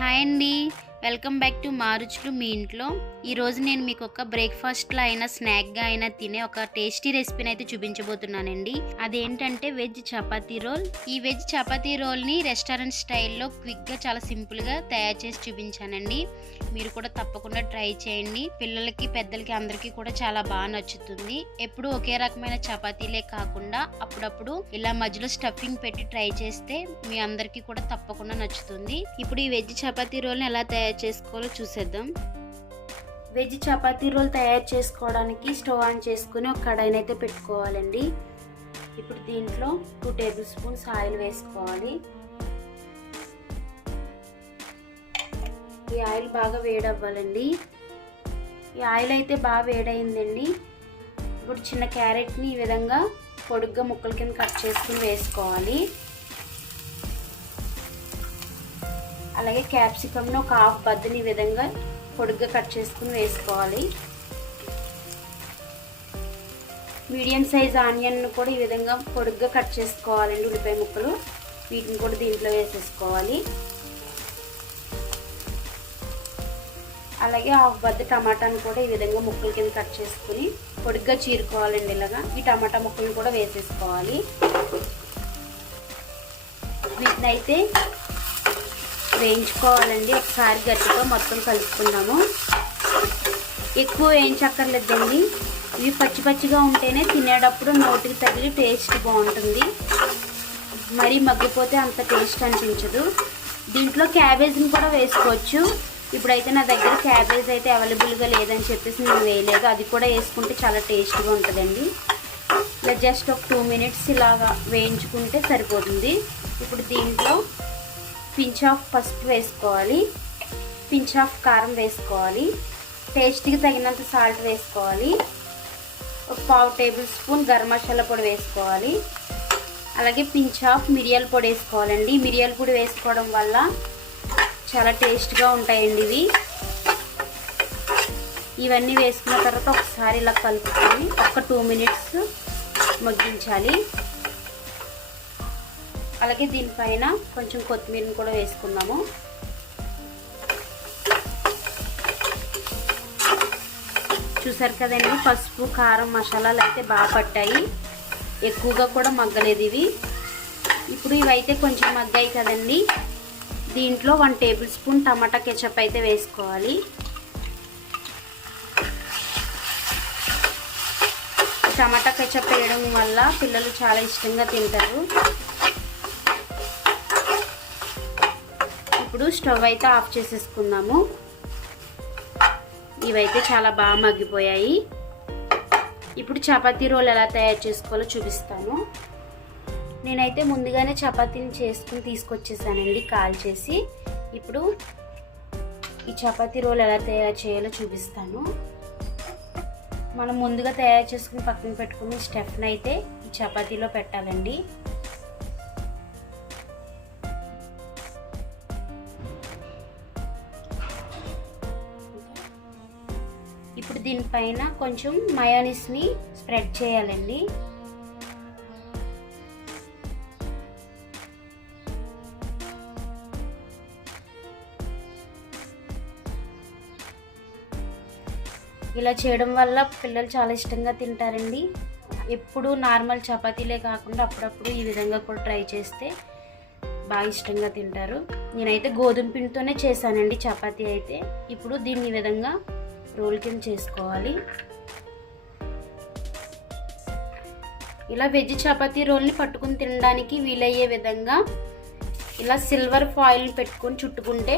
Hi అండి. Welcome back to మారుచులు మీ ఇంట్లో. ఈరోజు నేను మీకు ఒక బ్రేక్ఫాస్ట్లో అయినా స్నాక్గా అయినా తినే ఒక టేస్టీ రెసిపీని అయితే చూపించబోతున్నానండి. అదేంటంటే వెజ్ చపాతీ రోల్. ఈ వెజ్ చపాతీ రోల్ని రెస్టారెంట్ స్టైల్లో క్విక్గా చాలా సింపుల్గా తయారు చేసి చూపించానండి. మీరు కూడా తప్పకుండా ట్రై చేయండి. పిల్లలకి పెద్దలకి అందరికీ కూడా చాలా బాగా నచ్చుతుంది. ఎప్పుడు ఒకే రకమైన చపాతీలే కాకుండా అప్పుడప్పుడు ఇలా మధ్యలో స్టఫింగ్ పెట్టి ట్రై చేస్తే మీ అందరికీ కూడా తప్పకుండా నచ్చుతుంది. ఇప్పుడు ఈ వెజ్ చపాతీ రోల్ని ఎలా తయారు చేసుకోవాలో చూసేద్దాం. వెజ్ చపాతీ రోల్ తయారు చేసుకోవడానికి స్టవ్ ఆన్ చేసుకుని ఒక కడాయిని అయితే పెట్టుకోవాలండి. ఇప్పుడు దీంట్లో టూ టేబుల్ స్పూన్స్ ఆయిల్ వేసుకోవాలి. ఈ ఆయిల్ బాగా వేడవ్వాలండి. ఈ ఆయిల్ అయితే బాగా వేడైందండి ఇప్పుడు చిన్న క్యారెట్ని ఈ విధంగా పొడుగ్గా ముక్కల కింద కట్ చేసుకుని వేసుకోవాలి. అలాగే క్యాప్సికమ్ను ఒక హాఫ్ బద్దని ఈ విధంగా పొడుగ్గా కట్ చేసుకుని వేసుకోవాలి. మీడియం సైజ్ ఆనియన్ను కూడా ఈ విధంగా పొడుగ్గా కట్ చేసుకోవాలండి ఉల్లిపాయ ముక్కలు. వీటిని కూడా దీంట్లో వేసేసుకోవాలి. అలాగే హాఫ్ బద్ద టమాటాను కూడా ఈ విధంగా ముక్కల కింద కట్ చేసుకుని పొడిగ్గా చీరుకోవాలండి ఇలాగా. ఈ టమాటా ముక్కలను కూడా వేసేసుకోవాలి. వీటిని అయితే వేయించుకోవాలండి. ఒకసారి గట్టిగా మొత్తం కలుపుకుందాము. ఎక్కువ వేయించక్కర్లేదండి. ఇవి పచ్చి పచ్చిగా ఉంటేనే తినేటప్పుడు నోటికి తగిలి టేస్ట్ బాగుంటుంది. మరీ మగ్గిపోతే అంత టేస్ట్ అనిపించదు. దీంట్లో క్యాబేజ్ని కూడా వేసుకోవచ్చు. ఇప్పుడైతే నా దగ్గర క్యాబేజ్ అయితే అవైలబుల్గా లేదని చెప్పేసి నేను వేయలేదు. అది కూడా వేసుకుంటే చాలా టేస్ట్గా ఉంటుందండి. ఇలా జస్ట్ ఒక టూ మినిట్స్ ఇలాగా వేయించుకుంటే సరిపోతుంది. ఇప్పుడు దీంట్లో పించ్ ఆఫ్ పసుపు వేసుకోవాలి. పించ్ ఆఫ్ కారం వేసుకోవాలి. టేస్ట్కి తగినంత సాల్ట్ వేసుకోవాలి. ఒక పావు టేబుల్ స్పూన్ గరం మసాలా పొడి వేసుకోవాలి. అలాగే పించ్ ఆఫ్ మిరియాల పొడి వేసుకోవాలండి. మిరియాల పొడి వేసుకోవడం వల్ల చాలా టేస్ట్గా ఉంటాయండి ఇవి. ఇవన్నీ వేసుకున్న తర్వాత ఒకసారి ఇలా కలుపుకొని ఒక టూ మినిట్స్ మగ్గించాలి. అలాగే దీనిపైన కొంచెం కొత్తిమీరని కూడా వేసుకుందాము. చూసారు కదండి పసుపు కారం మసాలాలు అయితే బాగా పట్టాయి. ఎక్కువగా కూడా మగ్గలేదు ఇవి. ఇప్పుడు ఇవైతే కొంచెం మగ్గాయి కదండి. దీంట్లో one tablespoon tomato ketchup అయితే వేసుకోవాలి. టమాటా కెచప్ వేయడం వల్ల పిల్లలు చాలా ఇష్టంగా తింటారు. ఇప్పుడు స్టవ్ అయితే ఆఫ్ చేసేసుకుందాము. ఇవైతే చాలా బాగా మగ్గిపోయాయి. ఇప్పుడు చపాతీ రోల్ ఎలా తయారు చేసుకోవాలో చూపిస్తాను. నేనైతే ముందుగానే చపాతీని చేసుకుని తీసుకొచ్చేసానండి కాల్ చేసి. ఇప్పుడు ఈ చపాతీ రోల్ ఎలా తయారు చేయాలో చూపిస్తాను. మనం ముందుగా తయారు చేసుకుని పక్కన పెట్టుకుని స్టెఫ్ని అయితే ఈ చపాతీలో పెట్టాలండి. దీనిపైన కొంచెం మయోనిస్ని స్ప్రెడ్ చేయాలండి. ఇలా చేయడం వల్ల పిల్లలు చాలా ఇష్టంగా తింటారండి. ఎప్పుడు నార్మల్ చపాతీలే కాకుండా అప్పుడప్పుడు ఈ విధంగా కూడా ట్రై చేస్తే బాగా ఇష్టంగా తింటారు. నేనైతే గోధుమ పిండితోనే చేశానండి చపాతీ అయితే. ఇప్పుడు దీన్ని విధంగా రోల్ కింద చేసుకోవాలి. ఇలా వెజ్ చపాతీ రోల్ని పట్టుకుని తినడానికి వీలయ్యే విధంగా ఇలా సిల్వర్ ఫాయిల్ పెట్టుకొని చుట్టుకుంటే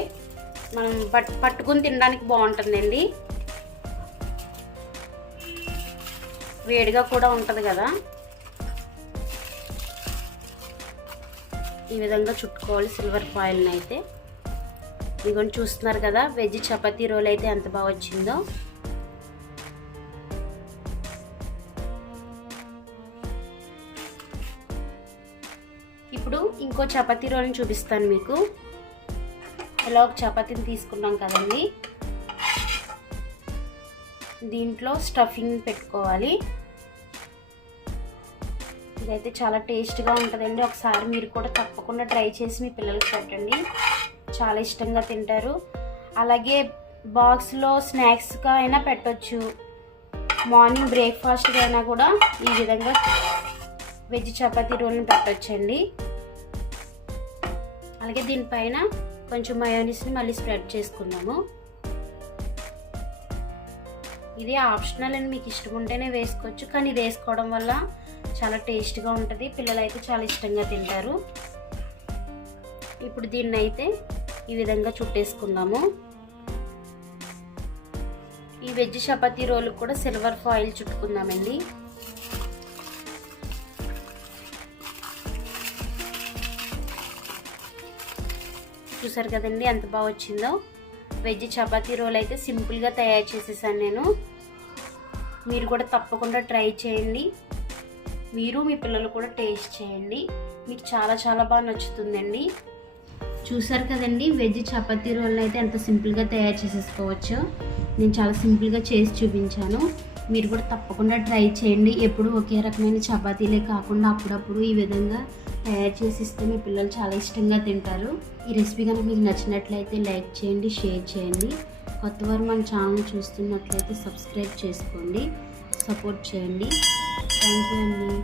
మనం పట్ పట్టుకుని తినడానికి బాగుంటుందండి. వేడిగా కూడా ఉంటుంది కదా. ఈ విధంగా చుట్టుకోవాలి సిల్వర్ ఫాయిల్ని అయితే ఇదిగోండి చూస్తున్నారు కదా వెజ్ చపాతీ రోల్ అయితే ఎంత బాగా వచ్చిందో. ఇప్పుడు ఇంకో చపాతీ రోల్ని చూపిస్తాను మీకు. ఇలా ఒక చపాతీని తీసుకున్నాం కదండి. దీంట్లో స్టఫింగ్ పెట్టుకోవాలి. ఇదైతే చాలా టేస్ట్గా ఉంటుందండి. ఒకసారి మీరు కూడా తప్పకుండా ట్రై చేసి మీ పిల్లలకి పెట్టండి. చాలా ఇష్టంగా తింటారు. అలాగే బాక్స్లో స్నాక్స్గా అయినా పెట్టచ్చు. మార్నింగ్ బ్రేక్ఫాస్ట్గా అయినా కూడా ఈ విధంగా వెజ్ చపాతీ రోల్ని పెట్టొచ్చండి. అలాగే దీనిపైన కొంచెం మయోనీస్ని మళ్ళీ స్ప్రెడ్ చేసుకున్నాము ఇది ఆప్షనల్ అని మీకు ఇష్టం ఉంటేనే వేసుకోవచ్చు. కానీ ఇది వేసుకోవడం వల్ల చాలా టేస్ట్గా ఉంటుంది. పిల్లలు అయితే చాలా ఇష్టంగా తింటారు. ఇప్పుడు దీన్ని అయితే ఈ విధంగా చుట్టేసుకుందాము. ఈ వెజ్ చపాతీ రోలు కూడా సిల్వర్ ఫాయిల్ చుట్టుకుందామండి. చూసారు కదండి ఎంత బాగా వచ్చిందో. వెజ్ చపాతీ రోల్ అయితే సింపుల్గా తయారు చేసేసాను నేను. మీరు కూడా తప్పకుండా ట్రై చేయండి. మీరు మీ పిల్లలు కూడా టేస్ట్ చేయండి. మీకు చాలా చాలా బాగా నచ్చుతుందండి. చూసారు కదండి వెజ్ చపాతీ రోల్ అయితే ఎంత సింపుల్గా తయారు చేసేసుకోవచ్చు. నేను చాలా సింపుల్గా చేసి చూపించాను. మీరు కూడా తప్పకుండా ట్రై చేయండి. ఎప్పుడు ఒకే రకమైన చపాతీలే కాకుండా అప్పుడప్పుడు ఈ విధంగా తయారు చేసి ఇస్తే మీ పిల్లలు చాలా ఇష్టంగా తింటారు. ఈ రెసిపీ కనుక మీకు నచ్చినట్లయితే లైక్ చేయండి షేర్ చేయండి. కొత్త వారు మన ఛానల్ చూస్తున్నట్లయితే సబ్స్క్రైబ్ చేసుకోండి సపోర్ట్ చేయండి. థ్యాంక్ యూ అండి.